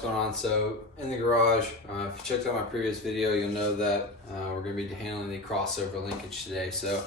going on? So in the garage, if you checked out my previous video, you'll know that we're going to be handling the crossover linkage today. So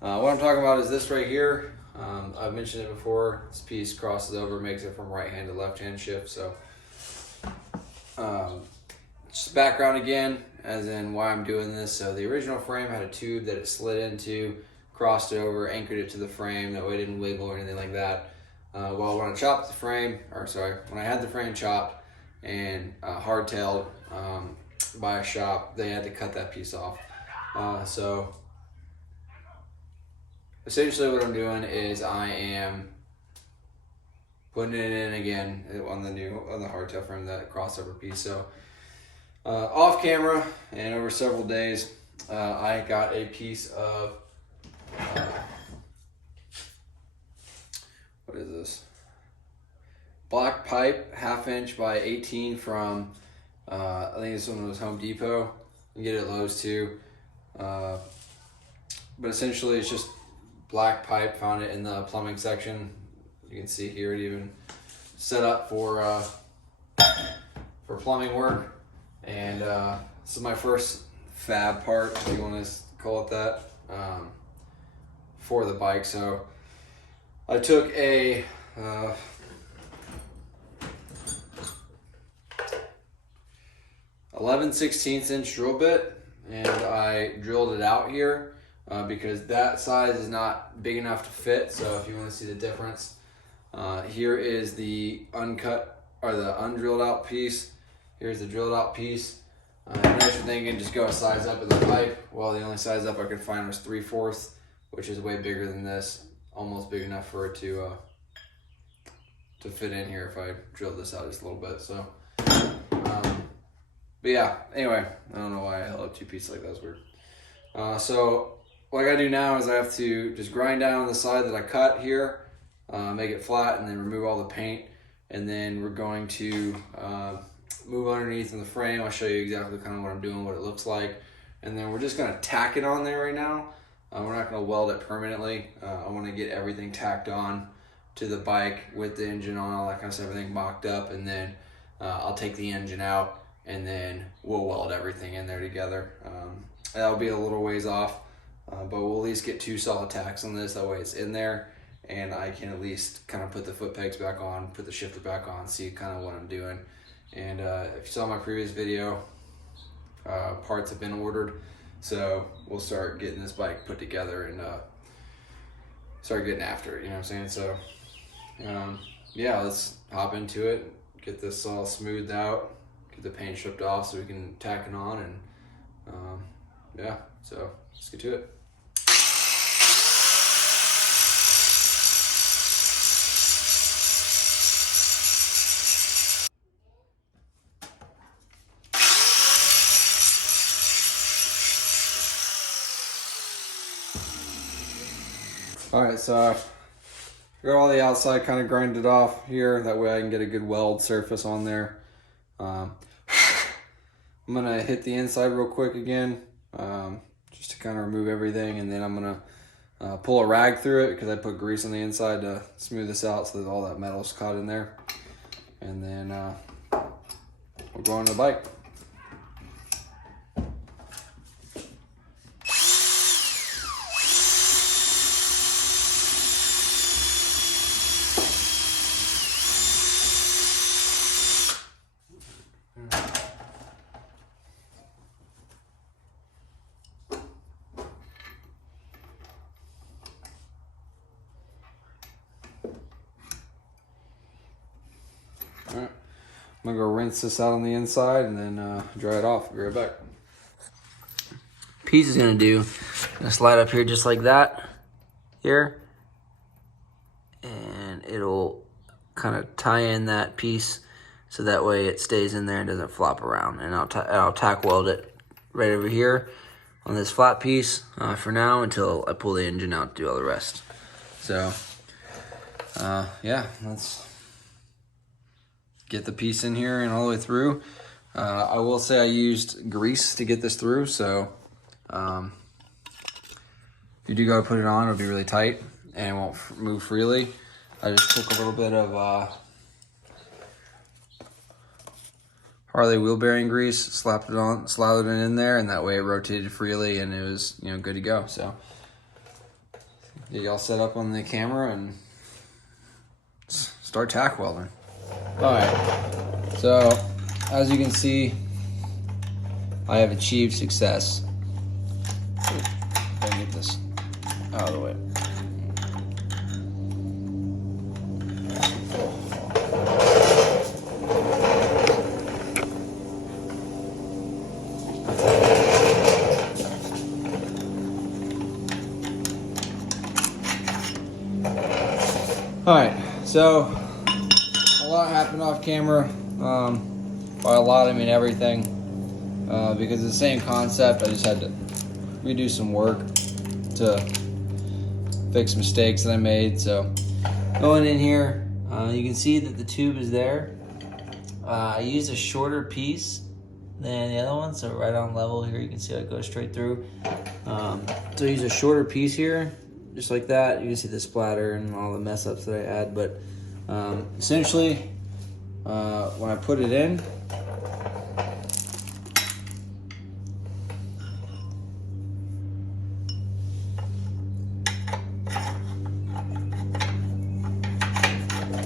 what I'm talking about is this right here. I've mentioned it before. This piece crosses over, makes it from right hand to left hand shift. So just background again, as in why I'm doing this. So the original frame had a tube that it slid into, crossed it over, anchored it to the frame. That way it didn't wiggle or anything like that. Well, when I chopped the frame, when I had the frame chopped and hardtailed by a shop, they had to cut that piece off. So essentially what I'm doing is I am putting it in again on the hardtail frame, that crossover piece. So off camera and over several days, I got a piece of what is this? Black pipe, 1/2 inch by 18 from, I think this one was Home Depot. You can get it at Lowe's too. But essentially it's just black pipe, found it in the plumbing section. You can see here it even set up for plumbing work. And this is my first fab part, if you want to call it that, for the bike. So I took a 11/16 inch drill bit and I drilled it out here because that size is not big enough to fit. So if you want to see the difference, here is the uncut or the undrilled out piece. Here's the drilled out piece. I know what you're thinking, just go a size up in the pipe. Well, the only size up I could find was 3/4, which is way bigger than this. Almost big enough for it to fit in here if I drilled this out just a little bit. So, but yeah. Anyway, I don't know why I held up two pieces like that. Was weird. So what I gotta do now is I have to just grind down the side that I cut here, make it flat, and then remove all the paint. And then we're going to move underneath in the frame. I'll show you exactly kind of what I'm doing, what it looks like, and then we're just gonna tack it on there right now. We're not going to weld it permanently. I want to get everything tacked on to the bike with the engine on, all that kind of stuff, everything mocked up, and then I'll take the engine out and then we'll weld everything in there together. That'll be a little ways off, but we'll at least get 2 solid tacks on this. That way it's in there and I can at least kind of put the foot pegs back on, put the shifter back on, see kind of what I'm doing. And if you saw my previous video, parts have been ordered. So we'll start getting this bike put together and start getting after it, you know what I'm saying? So yeah, let's hop into it, get this all smoothed out, get the paint stripped off so we can tack it on, and yeah, so let's get to it. All right, so I got all the outside kind of grinded off here. That way I can get a good weld surface on there. I'm gonna hit the inside real quick again, just to kind of remove everything. And then I'm gonna pull a rag through it because I put grease on the inside to smooth this out so that all that metal's caught in there. And then we'll go on the bike. Alright, I'm gonna go rinse this out on the inside and then dry it off. I'll be right back. Piece is gonna slide up here just like that here, and it'll kind of tie in that piece so that way it stays in there and doesn't flop around. And I'll tack weld it right over here on this flat piece for now until I pull the engine out to do all the rest. So yeah, let's get the piece in here and all the way through. I will say I used grease to get this through, so if you do go put it on, it'll be really tight and it won't move freely. I just took a little bit of Harley wheel bearing grease, slapped it on, slathered it in there, and that way it rotated freely and it was, you know, good to go. So get y'all set up on the camera and start tack welding. All right, so as you can see, I have achieved success. Gotta get this out of the way. All right, so a lot happened off camera. By a lot, I mean everything. Because it's the same concept, I just had to redo some work to fix mistakes that I made. So going in here, you can see that the tube is there. I used a shorter piece than the other one, so right on level here, you can see how it goes straight through. So I use a shorter piece here, just like that. You can see the splatter and all the mess ups that I had, but essentially, when I put it in,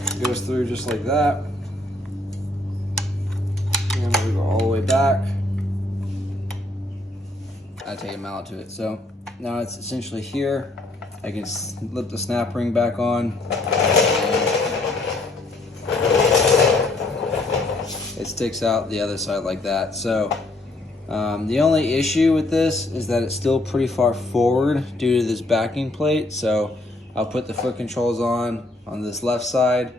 it goes through just like that, and we go all the way back. I take a mallet to it. So now it's essentially here. I can slip the snap ring back on. It sticks out the other side like that. So the only issue with this is that it's still pretty far forward due to this backing plate. So I'll put the foot controls on this left side,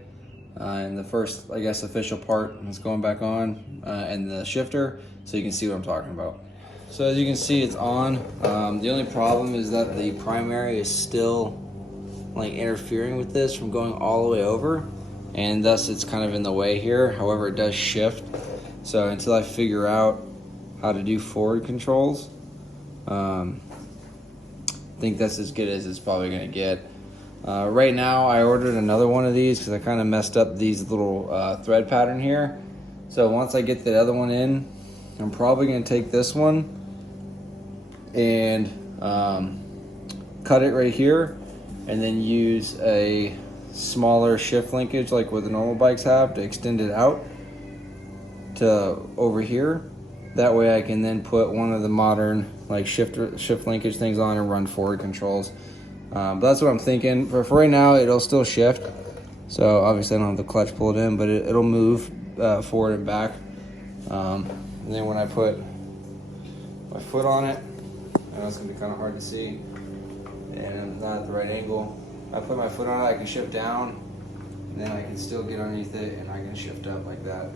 and the first, I guess, official part is going back on, and the shifter, so you can see what I'm talking about. So as you can see, it's on. The only problem is that the primary is still like interfering with this from going all the way over, and thus it's kind of in the way here. However, it does shift. So until I figure out how to do forward controls, I think that's as good as it's probably gonna get. Right now, I ordered another one of these because I kind of messed up these little thread pattern here. So once I get the other one in, I'm probably gonna take this one and cut it right here, and then use a smaller shift linkage like what the normal bikes have to extend it out to over here. That way I can then put one of the modern like shift linkage things on and run forward controls. But that's what I'm thinking. For right now, it'll still shift. So obviously I don't have the clutch pulled in, but it'll move forward and back. And then when I put my foot on it, I know it's gonna be kind of hard to see, and I'm not at the right angle. I put my foot on it, I can shift down, and then I can still get underneath it, and I can shift up like that.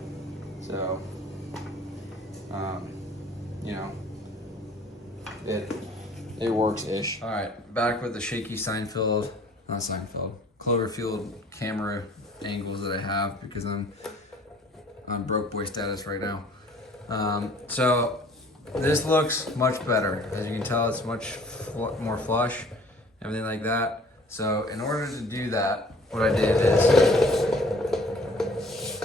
So, you know, it works-ish. All right, back with the shaky Cloverfield camera angles that I have because I'm on broke boy status right now. So this looks much better. As you can tell, it's much more flush, everything like that. So in order to do that, what I did is,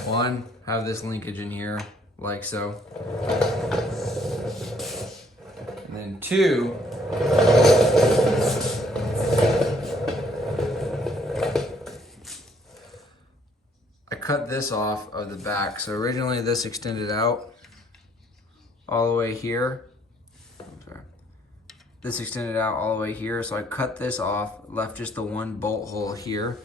one, have this linkage in here, like so. And then two, I cut this off of the back. So originally this extended out all the way here. This extended out all the way here, so I cut this off, left just the one bolt hole here,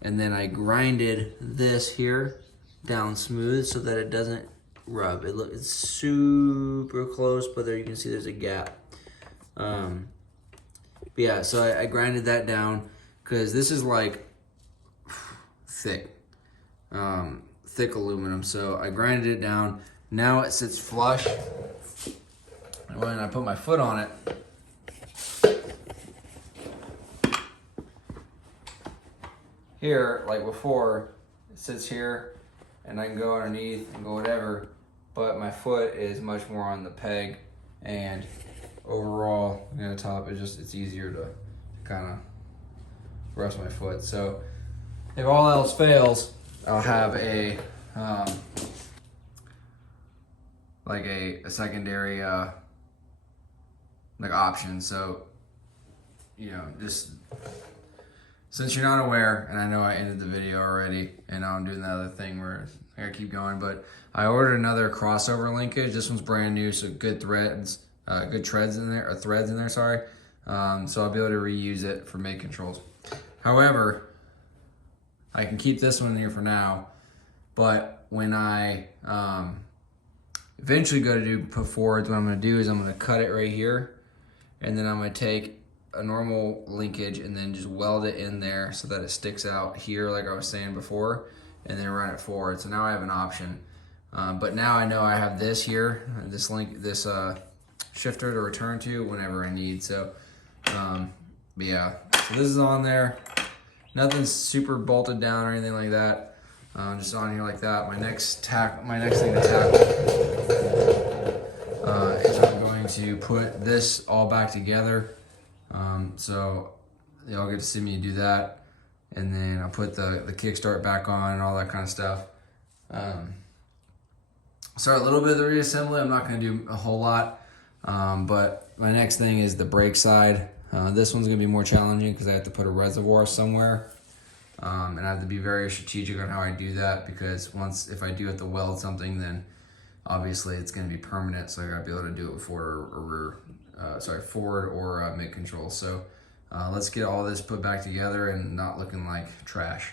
and then I grinded this here down smooth so that it doesn't rub. It's super close, but there you can see there's a gap. But yeah, so I grinded that down because this is like thick aluminum. So I grinded it down. Now it sits flush. And when I put my foot on it, here, like before, it sits here and I can go underneath and go whatever, but my foot is much more on the peg, and overall, you know, top, it's easier to kind of rest my foot. So if all else fails, I'll have a like a secondary like option. So, you know, just since you're not aware, and I know I ended the video already, and now I'm doing that other thing where I gotta keep going, but I ordered another crossover linkage. This one's brand new, so good threads, good threads in there, sorry. So I'll be able to reuse it for make controls. However, I can keep this one here for now, but when I eventually go to put forwards, what I'm gonna do is I'm gonna cut it right here, and then I'm gonna take a normal linkage and then just weld it in there so that it sticks out here like I was saying before, and then run it forward. So now I have an option. But now I know I have this here, this shifter to return to whenever I need. So, but yeah, so this is on there. Nothing's super bolted down or anything like that. Just on here like that. My next thing to tackle is I'm going to put this all back together. So y'all get to see me do that, and then I'll put the kickstart back on and all that kind of stuff. So a little bit of the reassembly. I'm not going to do a whole lot, but my next thing is the brake side. This one's going to be more challenging because I have to put a reservoir somewhere, and I have to be very strategic on how I do that, because if I do have to weld something, then obviously it's going to be permanent, so I got to be able to do it forward or mid control. So let's get all this put back together and not looking like trash.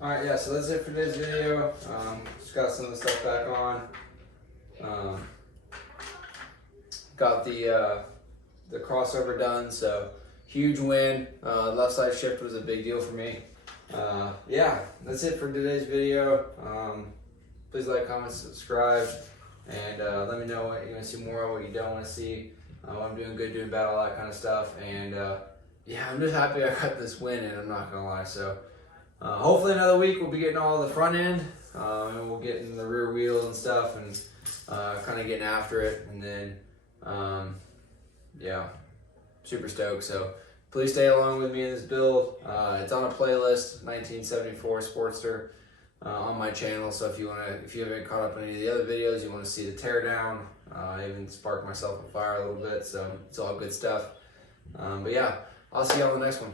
Alright, yeah, so that's it for today's video. Just got some of the stuff back on. Got the crossover done, so huge win. Left side shift was a big deal for me. Yeah, that's it for today's video. Please like, comment, subscribe, and let me know what you want to see more of, what you don't want to see. What I'm doing good, doing bad, all that kind of stuff. And yeah, I'm just happy I got this win, and I'm not gonna lie. So hopefully another week we'll be getting all the front end, and we'll get in the rear wheel and stuff, and kind of getting after it. And then yeah, super stoked. So please stay along with me in this build. It's on a playlist, 1974 Sportster, on my channel. So if you haven't caught up on any of the other videos, you want to see the teardown, I even sparked myself on fire a little bit. So it's all good stuff. But yeah, I'll see you on the next one.